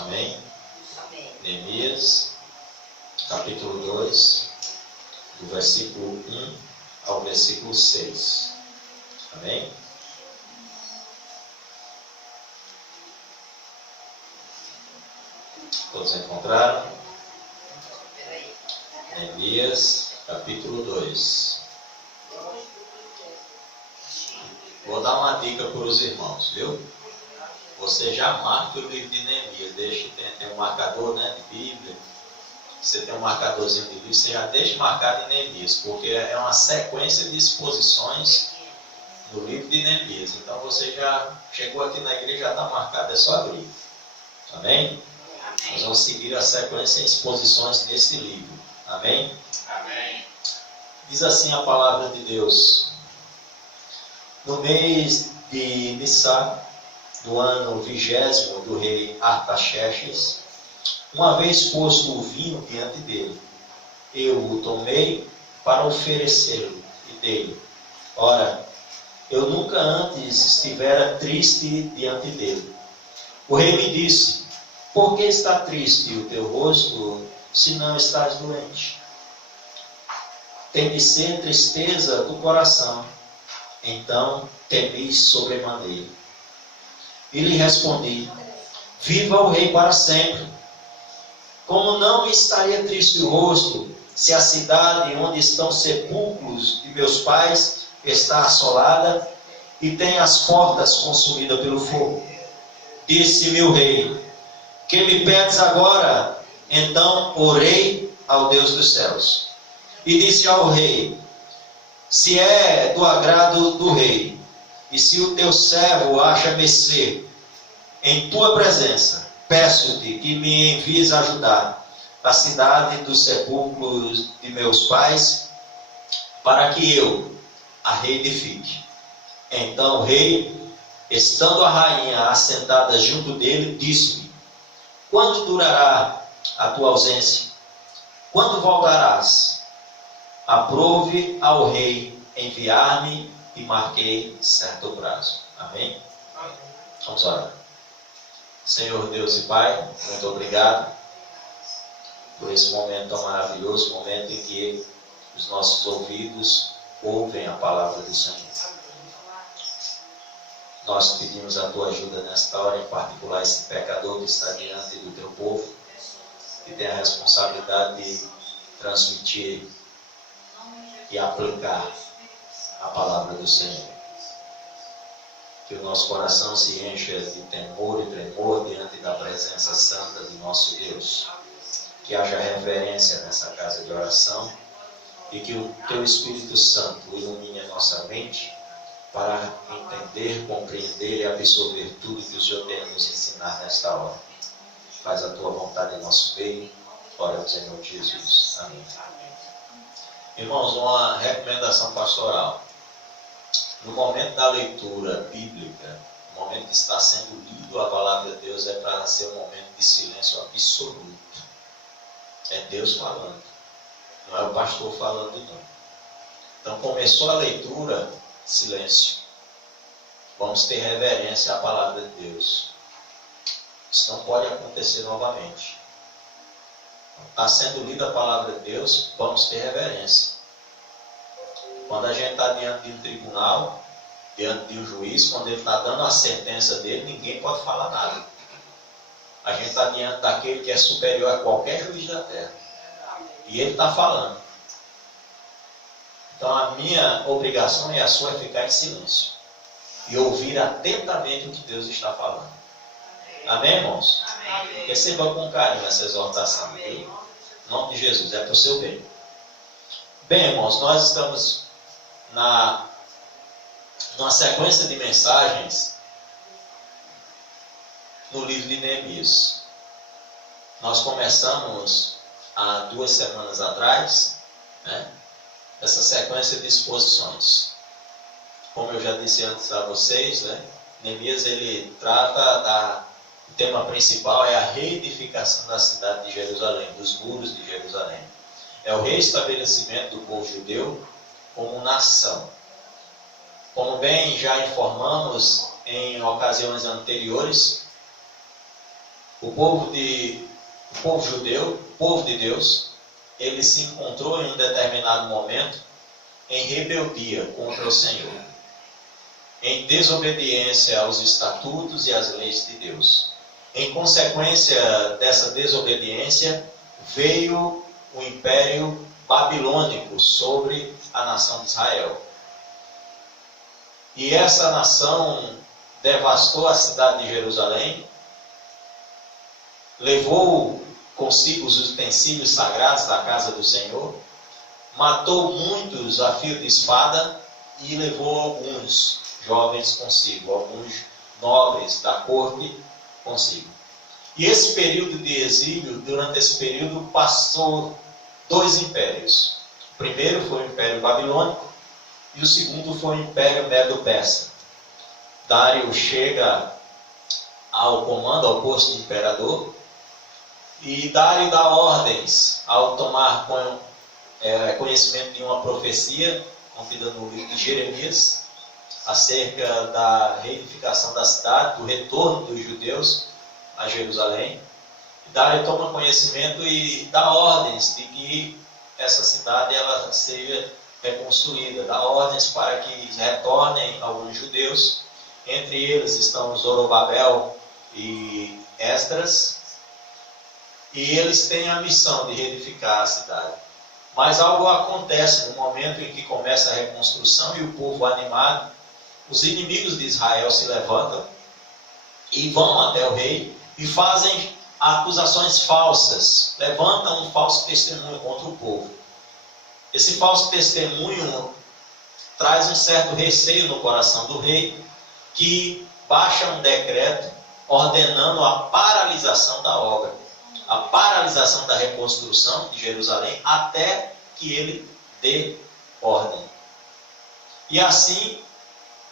Amém? Neemias, capítulo 2, do versículo 1 ao versículo 6. Amém? Todos encontraram? Neemias, capítulo 2. Vou dar uma dica para os irmãos, viu? Você já marca o livro de Neemias. Tem um marcador, né, de Bíblia. Você tem um marcadorzinho de livro, você já deixa marcado em Neemias, porque é uma sequência de exposições no livro de Neemias. Então você já chegou aqui na igreja, já está marcado, é só abrir. Amém? Nós vamos seguir a sequência em exposições nesse livro. Amém? Amém. Diz assim a palavra de Deus. No mês de Nissá, do ano 20º do rei Artaxerxes, uma vez posto o vinho diante dele, eu o tomei para oferecê-lo e dei-lhe. Ora, eu nunca antes estivera triste diante dele. O rei me disse: por que está triste o teu rosto, se não estás doente? Tem de ser tristeza do coração. Então temi sobremaneira. E lhe respondi: viva o rei para sempre. Como não me estaria triste o rosto, se a cidade onde estão sepulcros de meus pais está assolada e tem as portas consumidas pelo fogo? Disse-me o rei: que me pedes agora? Então orei ao Deus dos céus. E disse ao rei: se é do agrado do rei, e se o teu servo acha mercê em tua presença, peço-te que me envies ajudar a cidade dos sepulcros de meus pais, para que eu a reedifique. Então o rei, estando a rainha assentada junto dele, disse-me: quando durará a tua ausência? Quando voltarás? Aprove ao rei enviar-me e marquei certo prazo. Amém? Vamos orar. Senhor Deus e Pai, muito obrigado por esse momento tão maravilhoso, momento em que os nossos ouvidos ouvem a palavra do Senhor. Nós pedimos a tua ajuda nesta hora, em particular esse pecador que está diante do teu povo, que tem a responsabilidade de transmitir e aplicar a palavra do Senhor. Que o nosso coração se encha de temor e tremor diante da presença santa de nosso Deus. Que haja reverência nessa casa de oração e que o teu Espírito Santo ilumine a nossa mente para entender, compreender e absorver tudo que o Senhor tem a nos ensinar nesta hora. Faz a tua vontade em nosso meio. Ora do Senhor Jesus. Amém. Irmãos, uma recomendação pastoral. No momento da leitura bíblica, no momento que está sendo lido a palavra de Deus, é para ser um momento de silêncio absoluto. É Deus falando, não é o pastor falando, não. Então começou a leitura, silêncio. Vamos ter reverência à palavra de Deus. Isso não pode acontecer novamente. Está sendo lida a palavra de Deus, vamos ter reverência. Quando a gente está diante de um tribunal, diante de um juiz, quando ele está dando a sentença dele, ninguém pode falar nada. A gente está diante daquele que é superior a qualquer juiz da terra. E ele está falando. Então a minha obrigação e a sua é ficar em silêncio. E ouvir atentamente o que Deus está falando. Amém, irmãos? Amém. Receba com carinho essa exortação. Viu? Em nome de Jesus, é para o seu bem. Bem, irmãos, nós estamos numa sequência de mensagens no livro de Neemias. Nós começamos há 2 semanas atrás, né, essa sequência de exposições. Como eu já disse antes a vocês, né, Neemias ele trata o tema principal é a reedificação da cidade de Jerusalém, dos muros de Jerusalém. É o reestabelecimento do povo judeu como nação. Como bem já informamos em ocasiões anteriores, O povo judeu, o povo de Deus, ele se encontrou em um determinado momento em rebeldia contra o Senhor, em desobediência aos estatutos e às leis de Deus. Em consequência dessa desobediência, veio o Império Babilônico sobre a nação de Israel. E essa nação devastou a cidade de Jerusalém, levou consigo os utensílios sagrados da casa do Senhor, matou muitos a fio de espada e levou alguns jovens consigo, alguns nobres da corte consigo. E esse período de exílio, durante esse período, passou dois impérios. O primeiro foi o Império Babilônico e o segundo foi o Império Medo-Persa. Dário chega ao comando, ao posto de imperador, e Dário dá ordens ao tomar conhecimento de uma profecia contida no livro de Jeremias, acerca da reedificação da cidade, do retorno dos judeus a Jerusalém. Dário toma conhecimento e dá ordens de que essa cidade ela seja reconstruída, dá ordens para que retornem alguns judeus, entre eles estão Zorobabel e Esdras, e eles têm a missão de reedificar a cidade. Mas algo acontece no momento em que começa a reconstrução e o povo animado, os inimigos de Israel se levantam e vão até o rei e fazem acusações falsas, levantam um falso testemunho contra o povo. Esse falso testemunho traz um certo receio no coração do rei, que baixa um decreto ordenando a paralisação da obra, a paralisação da reconstrução de Jerusalém, até que ele dê ordem. E assim,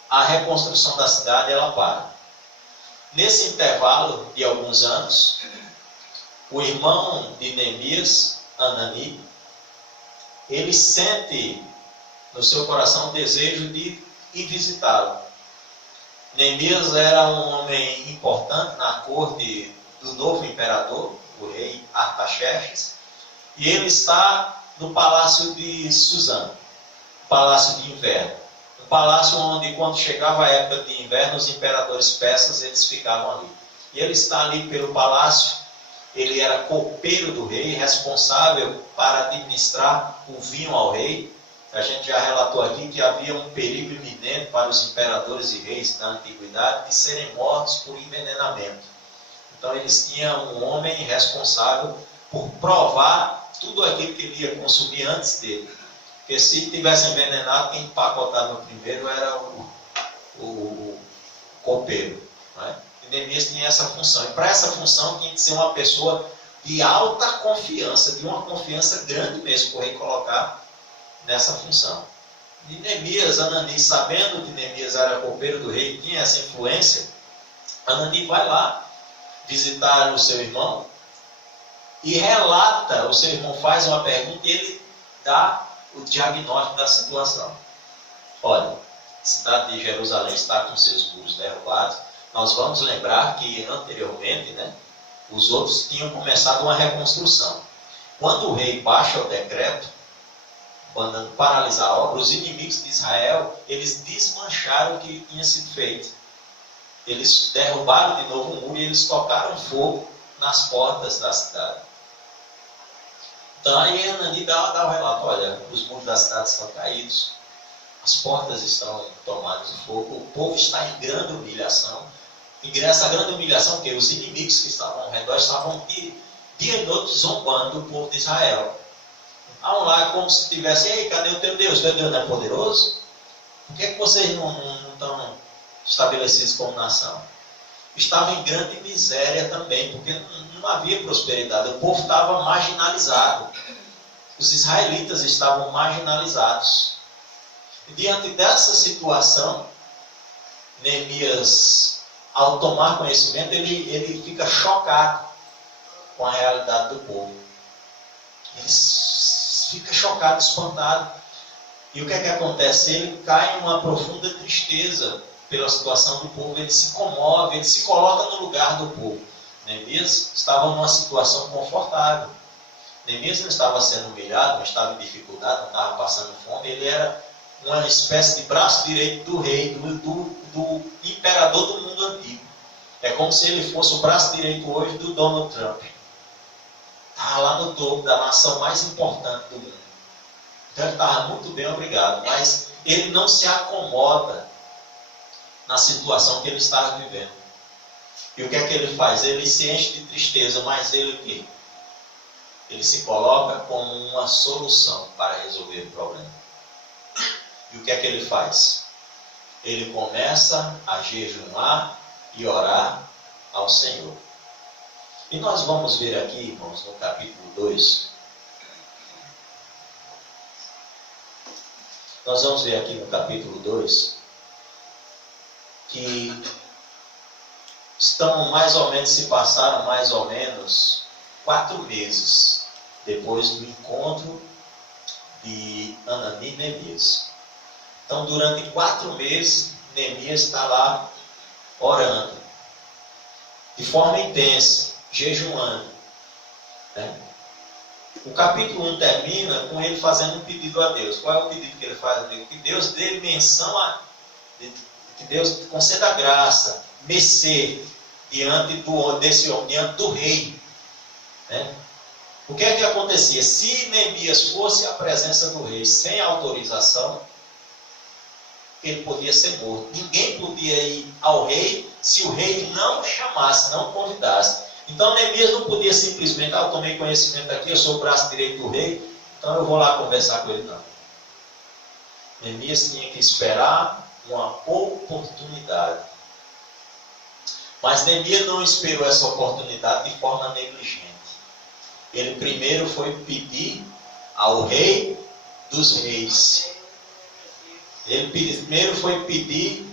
a reconstrução da cidade ela para. Nesse intervalo de alguns anos, o irmão de Neemias, Hanani, ele sente no seu coração o desejo de ir visitá-lo. Neemias era um homem importante na corte do novo imperador, o rei Artaxerxes, e ele está no palácio de Suzã, palácio de inverno. Um palácio onde, quando chegava a época de inverno, os imperadores persas eles ficavam ali. E ele está ali pelo palácio. Ele era copeiro do rei, responsável para administrar o vinho ao rei. A gente já relatou aqui que havia um perigo iminente para os imperadores e reis da antiguidade de serem mortos por envenenamento. Então eles tinham um homem responsável por provar tudo aquilo que ele ia consumir antes dele. Porque se tivesse envenenado, quem empacotava primeiro era o copeiro. Não é? E Neemias tinha essa função. E para essa função tinha que ser uma pessoa de alta confiança, de uma confiança grande mesmo, para o rei colocar nessa função. E Neemias, Hanani, sabendo que Neemias era copeiro do rei, tinha essa influência, Hanani vai lá visitar o seu irmão e relata, o seu irmão faz uma pergunta e ele dá o diagnóstico da situação. Olha, a cidade de Jerusalém está com seus muros derrubados. Nós vamos lembrar que anteriormente, os outros tinham começado uma reconstrução. Quando o rei baixa o decreto, mandando paralisar a obra, os inimigos de Israel, eles desmancharam o que tinha sido feito. Eles derrubaram de novo o muro e eles tocaram fogo nas portas da cidade. Então aí Hanani dá o relato, olha, os muros da cidade estão caídos, as portas estão tomadas de fogo, o povo está em grande humilhação. E essa grande humilhação, que os inimigos que estavam ao redor estavam dia e noite zombando do povo de Israel. Estavam lá como se tivesse, ei, cadê o teu Deus? Teu Deus não é poderoso? Por que vocês não estão estabelecidos como nação? Estavam em grande miséria também, porque não havia prosperidade. O povo estava marginalizado. Os israelitas estavam marginalizados. E diante dessa situação, Neemias, ao tomar conhecimento, ele fica chocado com a realidade do povo. Ele fica chocado, espantado. E o que é que acontece? Ele cai em uma profunda tristeza pela situação do povo. Ele se comove, ele se coloca no lugar do povo. Neemias estava numa situação confortável. Neemias não estava sendo humilhado, não estava em dificuldade, não estava passando fome. Ele era uma espécie de braço direito do rei, do imperador do mundo antigo. É como se ele fosse o braço direito hoje do Donald Trump. Estava lá no topo da nação mais importante do mundo. Então ele estava muito bem, obrigado. Mas ele não se acomoda na situação que ele estava vivendo. E o que é que ele faz? Ele se enche de tristeza, mas ele o quê? Ele se coloca como uma solução para resolver o problema. E o que é que ele faz? Ele começa a jejuar e orar ao Senhor. E nós vamos ver aqui, irmãos, no capítulo 2. Nós vamos ver aqui no capítulo 2 que se passaram mais ou menos 4 meses depois do encontro de Anani e Neemias. Então, durante 4 meses, Neemias está lá orando, de forma intensa, jejuando. Né? O capítulo 1 termina com ele fazendo um pedido a Deus. Qual é o pedido que ele faz a Deus? Que Deus dê menção, que Deus conceda graça, mercê, diante do rei. Né? O que é que acontecia? Se Neemias fosse à presença do rei sem autorização, ele podia ser morto. Ninguém podia ir ao rei se o rei não chamasse, não convidasse. Então Neemias não podia simplesmente, eu tomei conhecimento aqui, eu sou o braço direito do rei, então eu vou lá conversar com ele. Não. Neemias tinha que esperar uma oportunidade. Mas Neemias não esperou essa oportunidade de forma negligente. Ele primeiro foi pedir ao rei dos reis. Ele primeiro foi pedir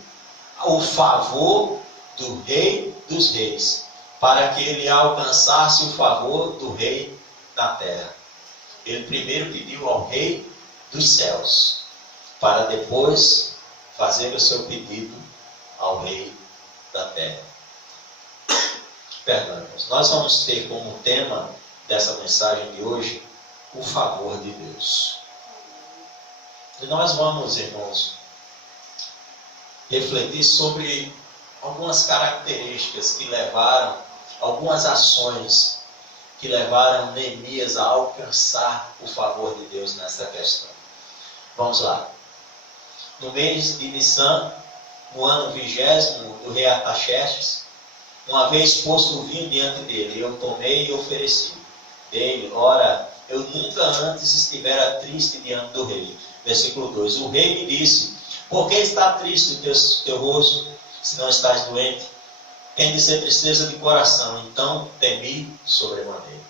o favor do rei dos reis, para que ele alcançasse o favor do rei da terra. Ele primeiro pediu ao rei dos céus, para depois fazer o seu pedido ao rei da terra. Perdão, nós vamos ter como tema dessa mensagem de hoje o favor de Deus. E nós vamos, irmãos, refletir sobre algumas características que levaram, algumas ações que levaram Neemias a alcançar o favor de Deus nessa questão. Vamos lá. No mês de Nissan, no ano 20º do rei Artaxerxes, uma vez posto o vinho diante dele, eu tomei e ofereci. Dele, ora, eu nunca antes estivera triste diante do rei. Versículo 2. O rei me disse: por que está triste o teu rosto, se não estás doente? Tem de ser tristeza de coração. Então temi sobremaneira.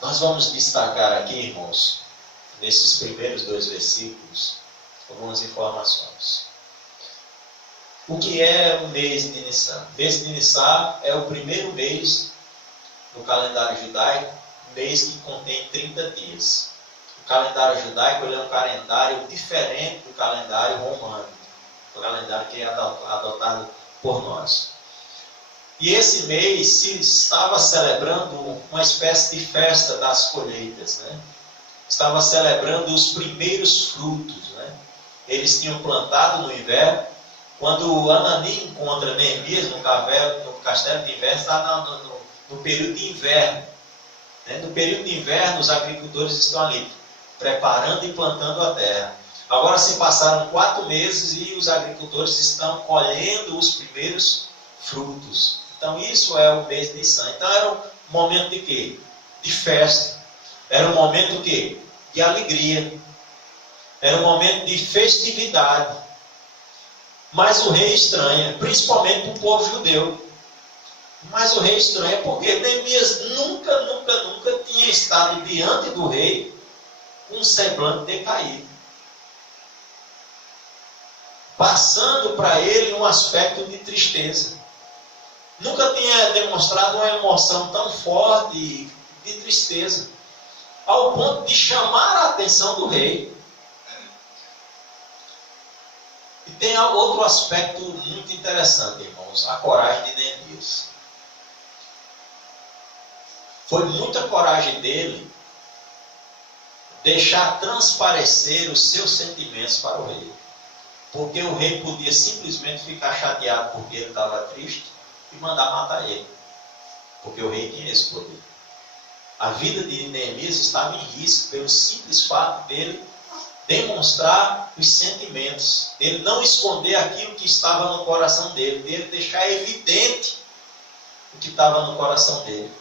Nós vamos destacar aqui, irmãos, nesses primeiros 2 versículos, algumas informações. O que é o mês de Nissan? O mês de Nissan é o primeiro mês no calendário judaico, mês que contém 30 dias. O calendário judaico é um calendário diferente do calendário romano, o calendário que é adotado por nós. E esse mês se estava celebrando uma espécie de festa das colheitas, né? Estava celebrando os primeiros frutos, né? Eles tinham plantado no inverno. Quando Anani encontra Neemias no castelo de inverno, está no período de inverno. Né? No período de inverno, os agricultores estão ali, preparando e plantando a terra. Agora se passaram 4 meses e os agricultores estão colhendo os primeiros frutos. Então isso é o mês de Nissan. Então era um momento de quê? De festa. Era um momento de quê? De alegria. Era um momento de festividade. Mas o rei estranha, principalmente para o povo judeu. Mas o rei estranha porque Neemias nunca tinha estado diante do rei com um semblante decaído, passando para ele um aspecto de tristeza. Nunca tinha demonstrado uma emoção tão forte de tristeza, ao ponto de chamar a atenção do rei. tem outro aspecto muito interessante, irmãos, a coragem de Neemias. Foi muita coragem dele deixar transparecer os seus sentimentos para o rei. Porque o rei podia simplesmente ficar chateado porque ele estava triste e mandar matar ele. Porque o rei tinha esse poder. A vida de Neemias estava em risco pelo simples fato dele demonstrar os sentimentos, dele não esconder aquilo que estava no coração dele, dele deixar evidente o que estava no coração dele.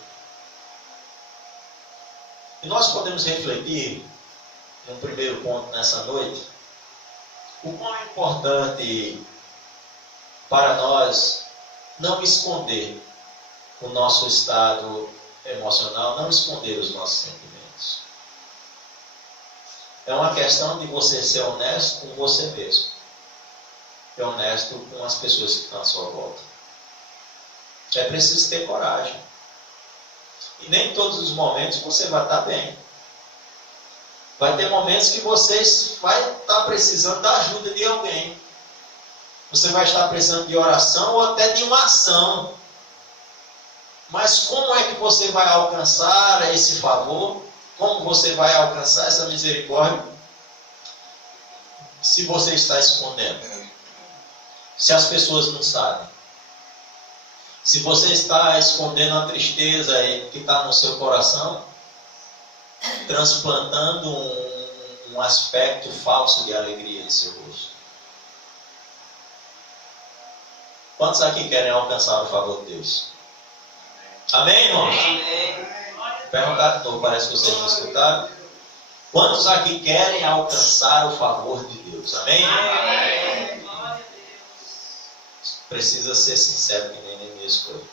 E nós podemos refletir, no primeiro ponto nessa noite, o quão é importante para nós não esconder o nosso estado emocional, não esconder os nossos sentimentos. É uma questão de você ser honesto com você mesmo. É honesto com as pessoas que estão à sua volta. É preciso ter coragem. E nem em todos os momentos você vai estar bem. Vai ter momentos que você vai estar precisando da ajuda de alguém. Você vai estar precisando de oração ou até de uma ação. Mas como é que você vai alcançar esse favor? Como você vai alcançar essa misericórdia? Se você está escondendo. Se as pessoas não sabem. Se você está escondendo a tristeza que está no seu coração, transplantando um aspecto falso de alegria em seu rosto. Quantos aqui querem alcançar o favor de Deus? Amém, irmãos? Amém. Perguntar de novo, parece que vocês não escutaram. Quantos aqui querem alcançar o favor de Deus? Amém? Amém. Precisa ser sincero, que nem Neemias foi.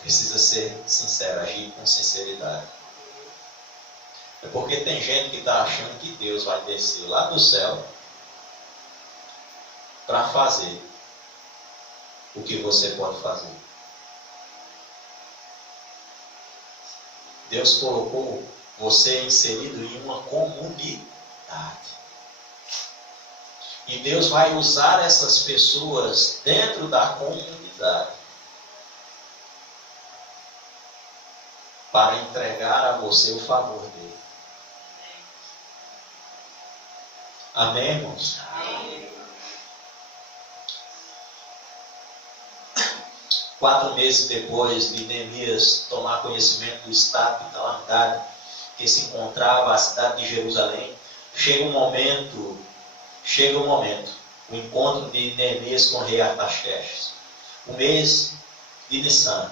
Precisa ser sincero, agir com sinceridade. É porque tem gente que está achando que Deus vai descer lá do céu para fazer o que você pode fazer. Deus colocou você inserido em uma comunidade. E Deus vai usar essas pessoas dentro da comunidade para entregar a você o favor dele. Amém, irmãos? Amém. 4 meses depois de Neemias tomar conhecimento do estado de calamidade que se encontrava a cidade de Jerusalém, chega um momento, o encontro de Neemias com o rei Artaxerxes. O mês de Nissan,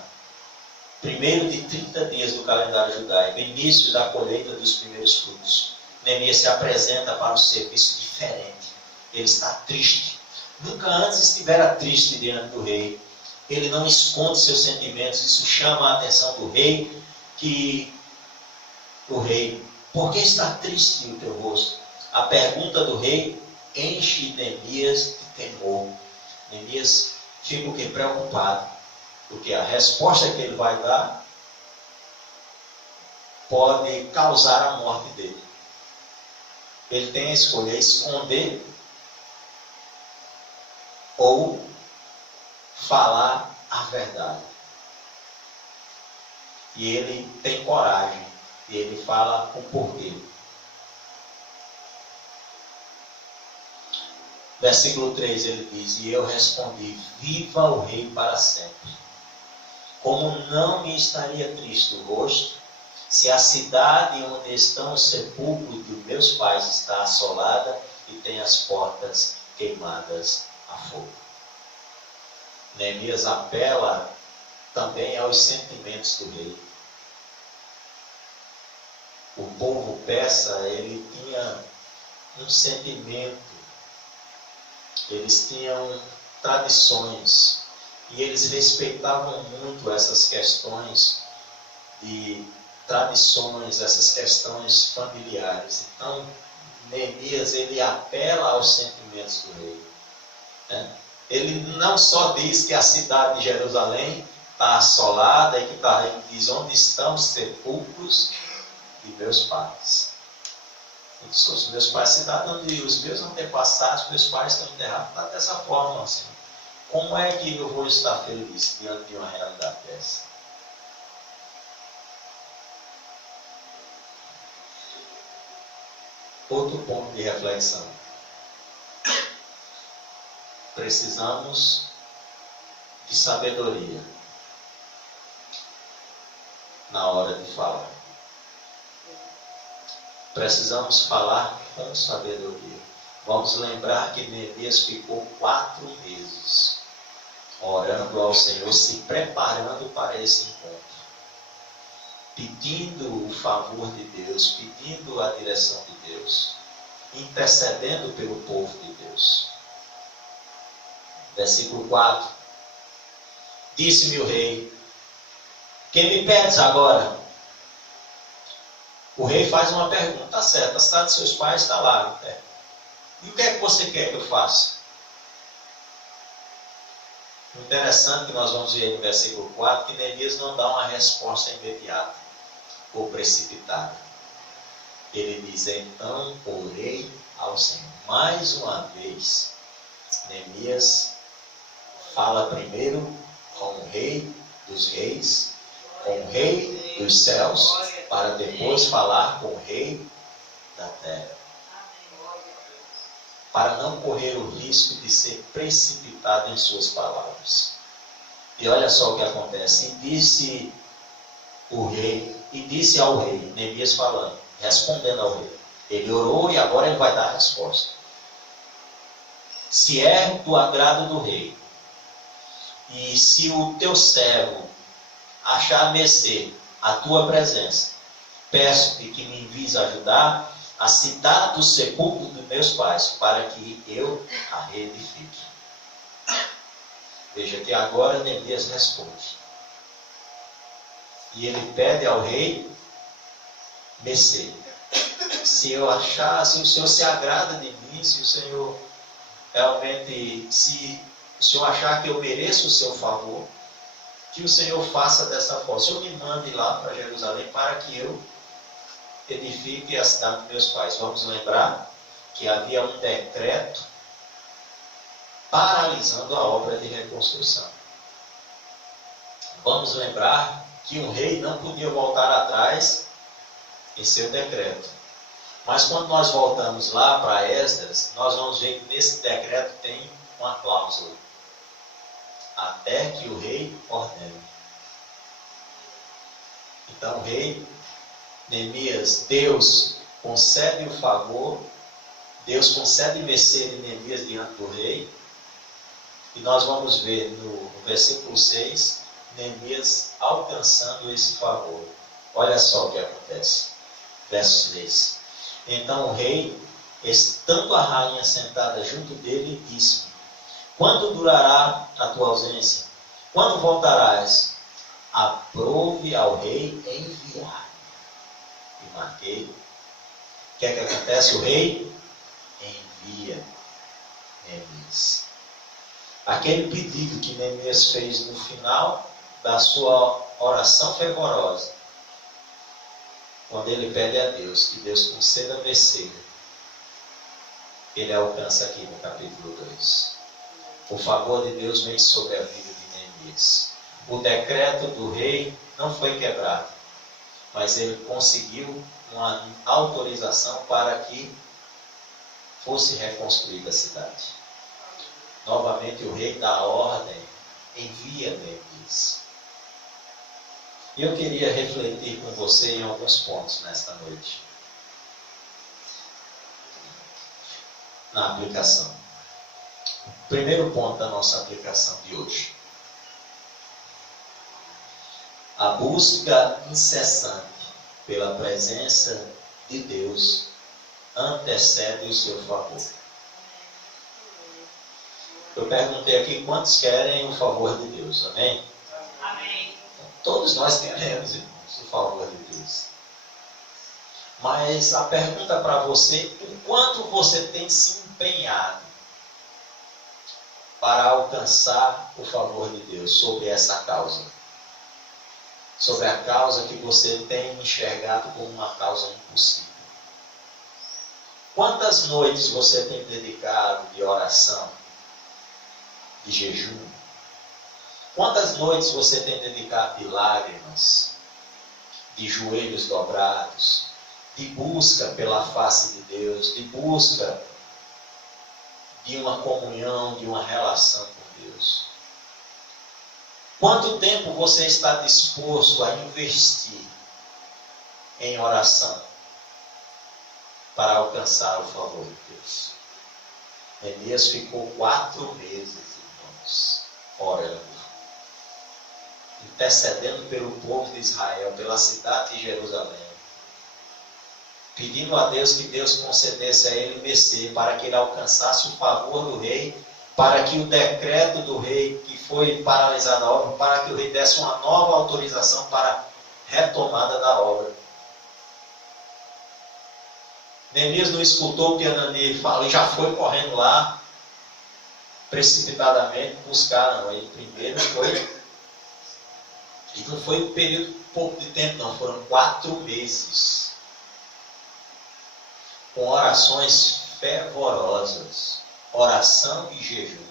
primeiro de 30 dias do calendário judaico, início da colheita dos primeiros frutos. Neemias se apresenta para um serviço diferente. Ele está triste. Nunca antes estivera triste diante do rei. Ele não esconde seus sentimentos. Isso chama a atenção do rei. Por que está triste o teu rosto? A pergunta do rei enche Neemias de temor. Neemias fica o quê? Preocupado. Porque a resposta que ele vai dar pode causar a morte dele. Ele tem a escolha: esconder ou falar a verdade. E ele tem coragem. E ele fala o porquê. Versículo 3 ele diz: e eu respondi: viva o rei para sempre. Como não me estaria triste o rosto, se a cidade onde estão os sepulcros dos meus pais está assolada e tem as portas queimadas a fogo. Neemias apela também aos sentimentos do rei. O povo persa, ele tinha um sentimento, eles tinham tradições e eles respeitavam muito essas questões de tradições, essas questões familiares. Então, Neemias, ele apela aos sentimentos do rei. Né? Ele não só diz que a cidade de Jerusalém está assolada, e que ele diz: onde estão os sepulcros de meus pais. Os meus pais cidadãos e os meus antepassados, meus pais estão enterrados, está dessa forma, assim. Como é que eu vou estar feliz diante de uma realidade dessa? Outro ponto de reflexão. Precisamos de sabedoria na hora de falar. Precisamos falar com sabedoria. Vamos lembrar que Neemias ficou 4 meses orando ao Senhor, se preparando para esse encontro, pedindo o favor de Deus, pedindo a direção de Deus, intercedendo pelo povo de Deus. Versículo 4. Disse-me o rei: que me pedes agora? O rei faz uma pergunta: tá certo, a cidade de seus pais está lá no terra. E o que é que você quer que eu faça? O interessante que nós vamos ver no versículo 4, que Neemias não dá uma resposta imediata ou precipitada. Ele diz: então orei ao Senhor. Mais uma vez, Neemias fala primeiro com o rei dos reis, com o rei dos céus, para depois falar com o rei da terra. Para não correr o risco de ser precipitado em suas palavras. E olha só o que acontece. E disse o rei, e disse ao rei, Neemias falando, respondendo ao rei. Ele orou e agora ele vai dar a resposta. Se é do agrado do rei, e se o teu servo achar mercê a tua presença, peço-te que me envies ajudar a cidade do sepulcro dos meus pais, para que eu a reedifique. Veja que agora Neemias responde. E ele pede ao rei mercê. Se eu achar, se o Senhor se agrada de mim, se o Senhor realmente, se o Senhor achar que eu mereço o seu favor, que o Senhor faça dessa forma. O Senhor me mande lá para Jerusalém para que eu edifique a cidade dos meus pais. Vamos lembrar que havia um decreto paralisando a obra de reconstrução. Vamos lembrar que um rei não podia voltar atrás em seu decreto. Mas quando nós voltamos lá para Esdras, nós vamos ver que nesse decreto tem uma cláusula. Até que o rei ordene. Então o rei Neemias, Deus concede o favor, Deus concede mercê de Neemias diante do rei, e nós vamos ver no versículo 6, Neemias alcançando esse favor. Olha só o que acontece. Verso 6. Então o rei, estando a rainha sentada junto dele, disse: quando durará a tua ausência? Quando voltarás? Aprove ao rei enviar. E marquei. O que é que acontece? O rei envia Neemias. Aquele pedido que Neemias fez no final da sua oração fervorosa, quando ele pede a Deus que Deus conceda mercê, ele alcança aqui no capítulo 2. O favor de Deus vem sobre a vida de Neemias. O decreto do rei não foi quebrado, mas ele conseguiu uma autorização para que fosse reconstruída a cidade. Novamente o rei dá a ordem, envia Neemias. E eu queria refletir com você em alguns pontos nesta noite. Na aplicação. O primeiro ponto da nossa aplicação de hoje. A busca incessante pela presença de Deus antecede o seu favor. Eu perguntei aqui quantos querem o favor de Deus, amém? Amém. Todos nós queremos, irmãos, o favor de Deus. Mas a pergunta para você: o quanto você tem se empenhado para alcançar o favor de Deus sobre essa causa? Sobre a causa que você tem enxergado como uma causa impossível. Quantas noites você tem dedicado de oração, de jejum? Quantas noites você tem dedicado de lágrimas, de joelhos dobrados, de busca pela face de Deus, de busca de uma comunhão, de uma relação com Deus? Quanto tempo você está disposto a investir em oração para alcançar o favor de Deus? Neemias ficou 4 meses, irmãos, orando, intercedendo pelo povo de Israel, pela cidade de Jerusalém, pedindo a Deus que Deus concedesse a ele mercê, para que ele alcançasse o favor do rei, para que o decreto do rei, que foi paralisada a obra, para que o rei desse uma nova autorização para a retomada da obra. Neemias não escutou o que Anani falou e já foi correndo lá, precipitadamente, buscar, não. Ele primeiro foi, e não foi um período pouco de tempo, não, foram 4 meses, com orações fervorosas, oração e jejum.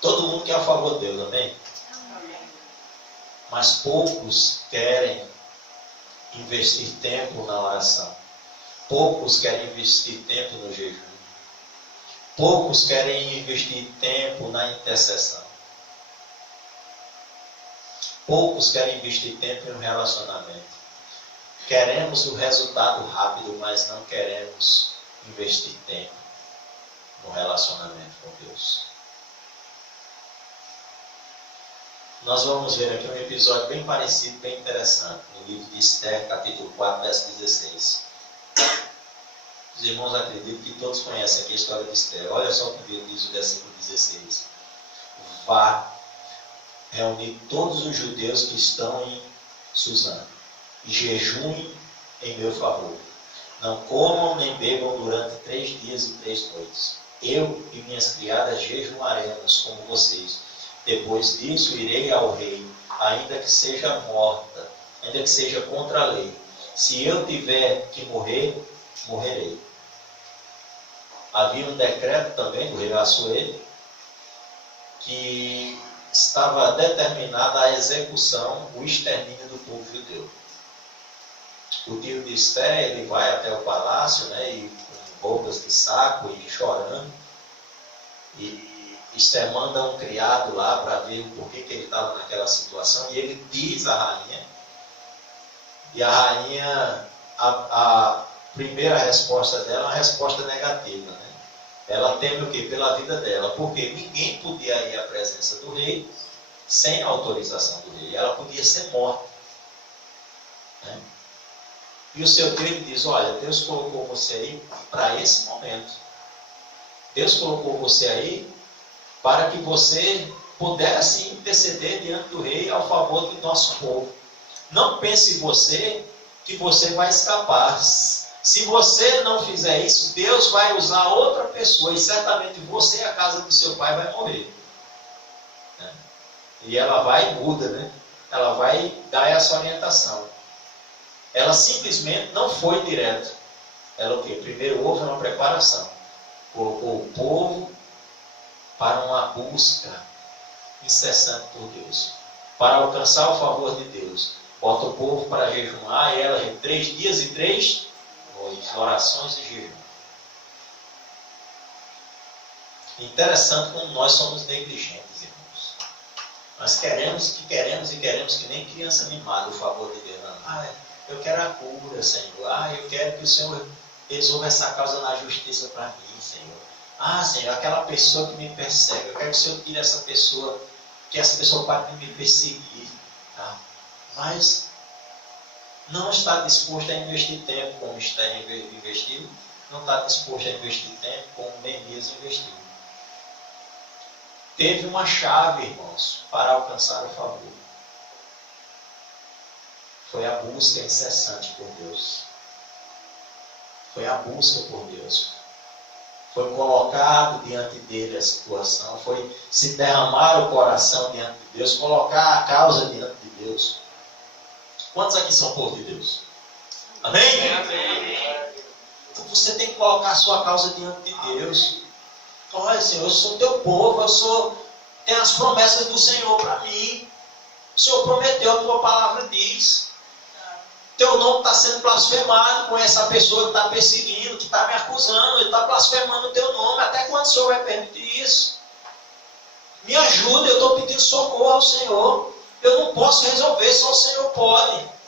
Todo mundo quer a favor de Deus, amém? Mas poucos querem investir tempo na oração. Poucos querem investir tempo no jejum. Poucos querem investir tempo na intercessão. Poucos querem investir tempo em um relacionamento. Queremos o resultado rápido, mas não queremos investir tempo no relacionamento com Deus. Nós vamos ver aqui um episódio bem parecido, bem interessante, no livro de Esther, capítulo 4, verso 16. Os irmãos acreditam que todos conhecem aqui a história de Esther. Olha só o que diz o versículo 16. Vá reunir todos os judeus que estão em Suzã e jejuem em meu favor. Não comam nem bebam durante 3 dias e 3 noites. Eu e minhas criadas jejuaremos como vocês. Depois disso irei ao rei, ainda que seja morta, ainda que seja contra a lei. Se eu tiver que morrer, morrerei. Havia um decreto também do rei Assuero que estava determinada a execução, o extermínio do povo judeu. O tio de Esther, ele vai até o palácio, né, e com roupas de saco e chorando, e Esther manda um criado lá para ver o porquê que ele estava naquela situação, e ele diz à rainha, e a rainha, a primeira resposta dela é uma resposta negativa, né? Ela teme o quê? Pela vida dela, porque ninguém podia ir à presença do rei sem a autorização do rei, ela podia ser morta, né? E o seu tio, ele diz, olha, Deus colocou você aí para esse momento. Deus colocou você aí para que você pudesse interceder diante do rei ao favor do nosso povo. Não pense você que você vai escapar. Se você não fizer isso, Deus vai usar outra pessoa e certamente você e a casa do seu pai vai morrer. Né? E ela vai e muda, né? Ela vai dar essa orientação. Ela simplesmente não foi direto. Ela o quê? Primeiro houve uma preparação. Colocou o povo para uma busca incessante por Deus. Para alcançar o favor de Deus. Bota o povo para jejuar e ela em 3 dias e 3 noites. Orações e jejum. Interessante como nós somos negligentes, irmãos. Nós queremos que nem criança mimada o favor de Deus. Eu quero a cura, Senhor. Eu quero que o Senhor resolva essa causa na justiça para mim, Senhor. Senhor, aquela pessoa que me persegue, eu quero que o Senhor tire essa pessoa, que essa pessoa pare de me perseguir. Tá? Mas não está disposto a investir tempo como está investido, não está disposto a investir tempo como Neemias investiu. Teve uma chave, irmãos, para alcançar o favor. Foi a busca incessante por Deus. Foi a busca por Deus. Foi colocado diante dele a situação. Foi se derramar o coração diante de Deus. Colocar a causa diante de Deus. Quantos aqui são povo de Deus? Amém? Amém. Então você tem que colocar a sua causa diante de Deus. Olha, Senhor, eu sou teu povo, tenho as promessas do Senhor para mim. O Senhor prometeu, a tua palavra diz. Teu nome está sendo blasfemado com essa pessoa que está perseguindo, que está me acusando, ele está blasfemando o teu nome. Até quando o Senhor vai permitir isso? Me ajuda, eu estou pedindo socorro ao Senhor. Eu não posso resolver, só o Senhor pode.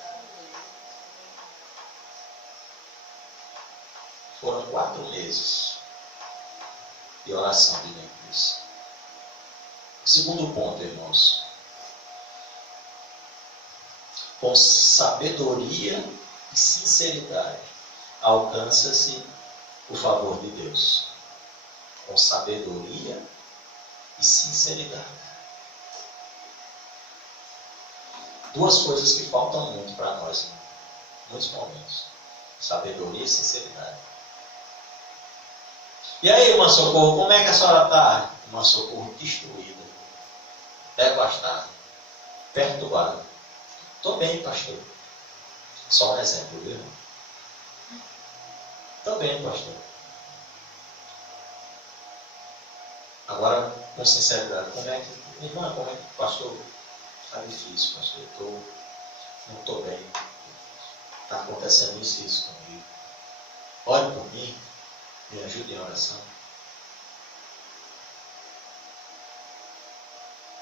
Foram 4 meses de oração de Neemias. Segundo ponto, irmãos. Com sabedoria e sinceridade, alcança-se o favor de Deus. Com sabedoria e sinceridade. 2 coisas que faltam muito para nós, em muitos momentos. Sabedoria e sinceridade. E aí, irmã Socorro, como é que a senhora está? Irmã Socorro destruída, devastada, perturbada. Estou bem, pastor. Só um exemplo, viu? Estou bem, pastor. Agora, com sinceridade, como é que... Irmã, como é que... Pastor, está difícil, pastor. Não estou bem. Está acontecendo isso comigo. Ore por mim. Me ajude em oração.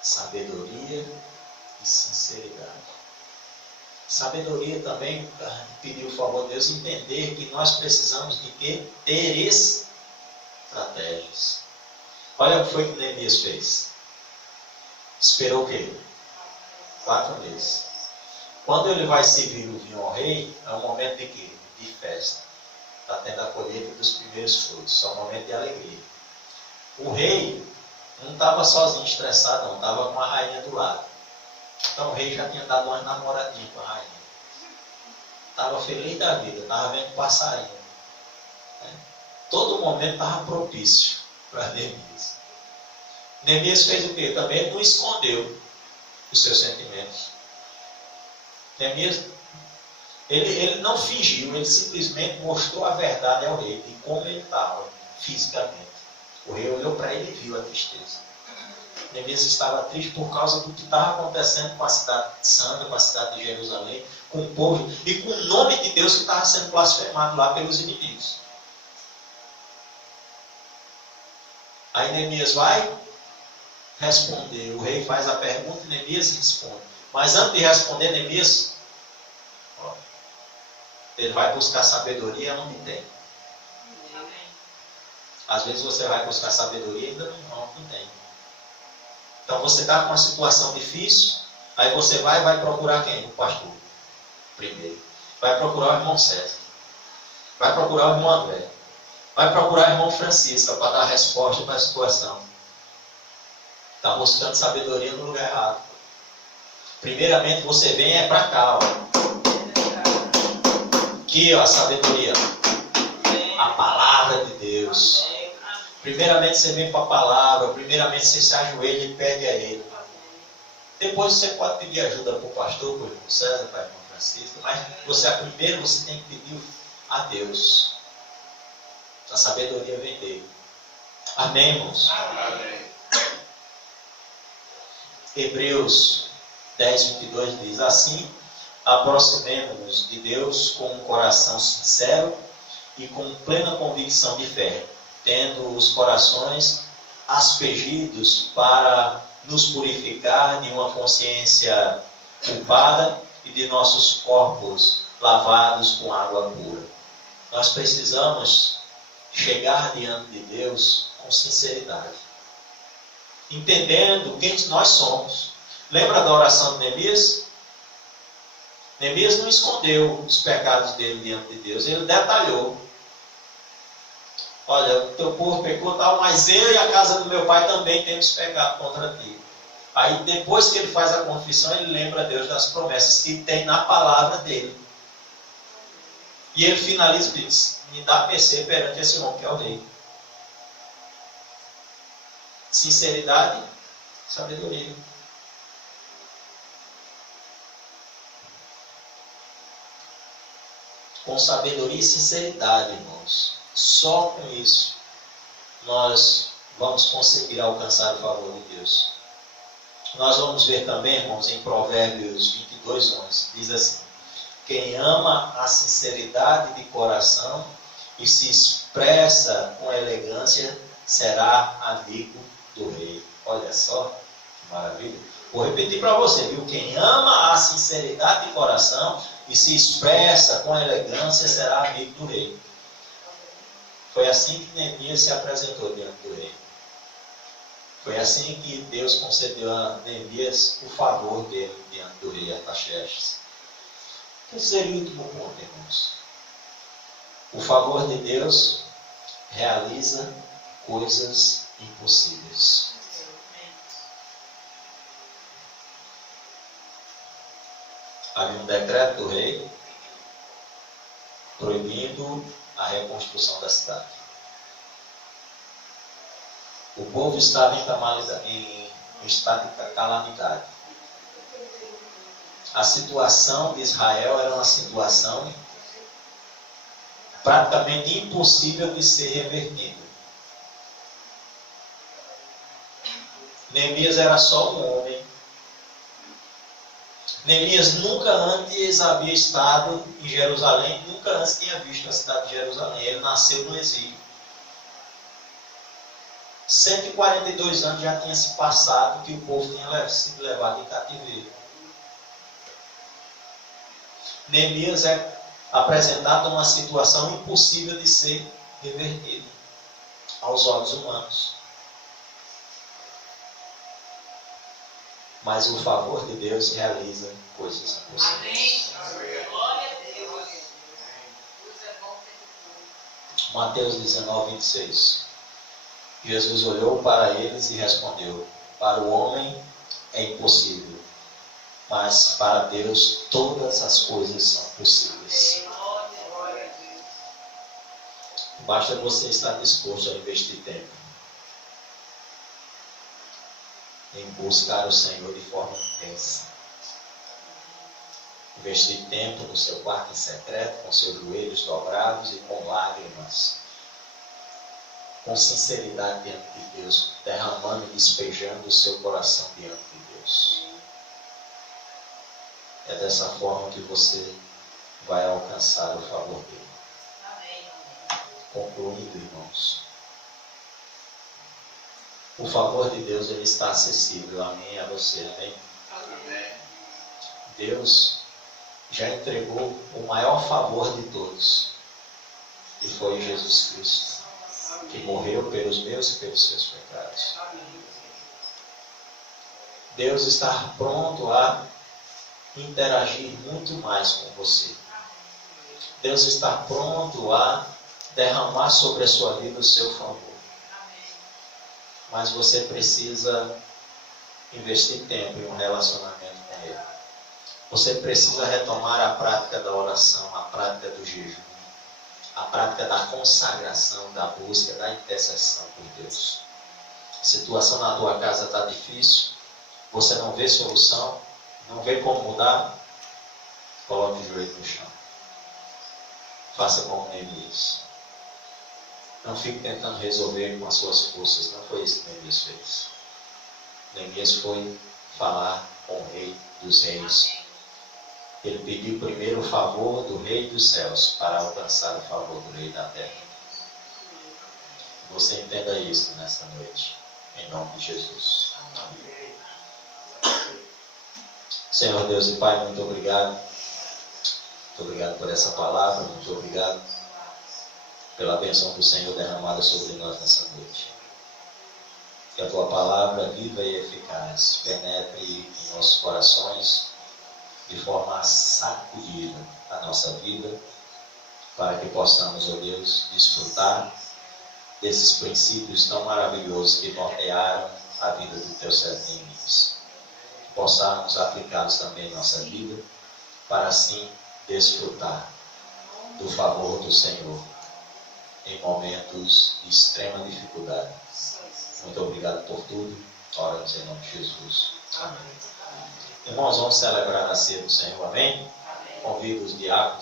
Sabedoria e sinceridade. Sabedoria também, pedir o favor de Deus, entender que nós precisamos de quê? Ter estratégias. Olha o que foi que Neemias fez. Esperou o quê? 4 meses. Quando ele vai servir o vinho ao rei, é um momento de quê? De festa. Está tendo a colheita dos primeiros frutos. É um momento de alegria. O rei não estava sozinho, estressado, não. Estava com a rainha do lado. Então o rei já tinha dado uma namoradinha com a rainha. Estava feliz da vida, estava vendo passarinho. Todo momento estava propício para Neemias. Neemias fez o quê? Também ele não escondeu os seus sentimentos. Neemias, ele não fingiu, ele simplesmente mostrou a verdade ao rei de como ele estava fisicamente. O rei olhou para ele e viu a tristeza. Neemias estava triste por causa do que estava acontecendo com a cidade santa, com a cidade de Jerusalém, com o povo e com o nome de Deus que estava sendo blasfemado lá pelos inimigos. Aí Neemias vai responder. O rei faz a pergunta e Neemias responde. Mas antes de responder, Neemias, ele vai buscar sabedoria onde tem. Às vezes você vai buscar sabedoria e ainda não tem. Então você está com uma situação difícil, aí você vai procurar quem? O pastor. Primeiro. Vai procurar o irmão César. Vai procurar o irmão André. Vai procurar o irmão Francisco para dar resposta para a situação. Está buscando sabedoria no lugar errado. Primeiramente você vem para cá. Aqui, a sabedoria. A palavra de Deus. Primeiramente você vem para a palavra, primeiramente você se ajoelha e pede a Ele. Depois você pode pedir ajuda para o pastor, para o irmão César, para o irmão Francisco, mas primeiro você tem que pedir a Deus. A sabedoria vem dele. Amém, irmãos? Amém. Hebreus 10, 22 diz assim: aproximemo-nos de Deus com um coração sincero e com plena convicção de fé, tendo os corações aspergidos para nos purificar de uma consciência culpada e de nossos corpos lavados com água pura. Nós precisamos chegar diante de Deus com sinceridade, entendendo quem nós somos. Lembra da oração de Neemias? Neemias não escondeu os pecados dele diante de Deus, ele detalhou. Olha, o teu povo pecou tal, mas eu e a casa do meu pai também temos pecado contra ti. Aí depois que ele faz a confissão, ele lembra a Deus das promessas que tem na palavra dele. E ele finaliza e diz: me dá mercê perante esse homem que é o rei. Sinceridade, sabedoria. com sabedoria e sinceridade, irmãos. Só com isso nós vamos conseguir alcançar o favor de Deus. Nós vamos ver também, irmãos, em Provérbios 22:11, diz assim: quem ama a sinceridade de coração e se expressa com elegância será amigo do rei. Olha só que maravilha. Vou repetir para você, viu? Quem ama a sinceridade de coração e se expressa com elegância será amigo do rei. Foi assim que Neemias se apresentou diante do rei. Foi assim que Deus concedeu a Neemias o favor dele diante do rei Artaxerxes. Terceiro e último ponto, irmãos. O favor de Deus realiza coisas impossíveis. Havia um decreto do rei proibindo a reconstrução da cidade. O povo estava em estado de calamidade. A situação de Israel era uma situação praticamente impossível de ser revertida. Neemias era só um homem. Neemias nunca antes havia estado em Jerusalém, nunca antes tinha visto a cidade de Jerusalém. Ele nasceu no exílio. 142 anos já tinha se passado que o povo tinha sido levado em cativeiro. Neemias é apresentado uma situação impossível de ser revertida aos olhos humanos. Mas o favor de Deus realiza coisas impossíveis. Mateus 19:26. Jesus olhou para eles e respondeu: para o homem é impossível, mas para Deus todas as coisas são possíveis. Basta você estar disposto a investir tempo em buscar o Senhor de forma intensa. Investir tempo no seu quarto em secreto, com seus joelhos dobrados e com lágrimas, com sinceridade diante de Deus, derramando e despejando o seu coração diante de Deus. É dessa forma que você vai alcançar o favor dele. Concluindo, irmãos, o favor de Deus ele está acessível a mim e a você, amém? Deus já entregou o maior favor de todos, que foi Jesus Cristo, que morreu pelos meus e pelos seus pecados. Deus está pronto a interagir muito mais com você. Deus está pronto a derramar sobre a sua vida o seu favor. Mas você precisa investir tempo em um relacionamento com Ele. Você precisa retomar a prática da oração, a prática do jejum, a prática da consagração, da busca, da intercessão por Deus. A situação na tua casa está difícil, você não vê solução, não vê como mudar, coloque o joelho no chão. Faça como Neemias. Não fique tentando resolver com as suas forças. Não foi isso que Neemias fez. Neemias foi falar com o Rei dos Reis. Ele pediu primeiro o favor do Rei dos Céus para alcançar o favor do Rei da Terra. Você entenda isso nesta noite, em nome de Jesus. Amém. Senhor Deus e Pai, muito obrigado. Muito obrigado por essa palavra, muito obrigado pela bênção do Senhor derramada sobre nós nessa noite. Que a Tua palavra viva e eficaz penetre em nossos corações de forma a sacudir a nossa vida, para que possamos, ó Deus, desfrutar desses princípios tão maravilhosos que nortearam a vida do Teu servo Neemias. Que possamos aplicá-los também em nossa vida, para assim desfrutar do favor do Senhor em momentos de extrema dificuldade. Muito obrigado por tudo. Oramos em nome de Jesus. Amém. Irmãos, vamos celebrar a ceia do Senhor. Amém? Convido os diáconos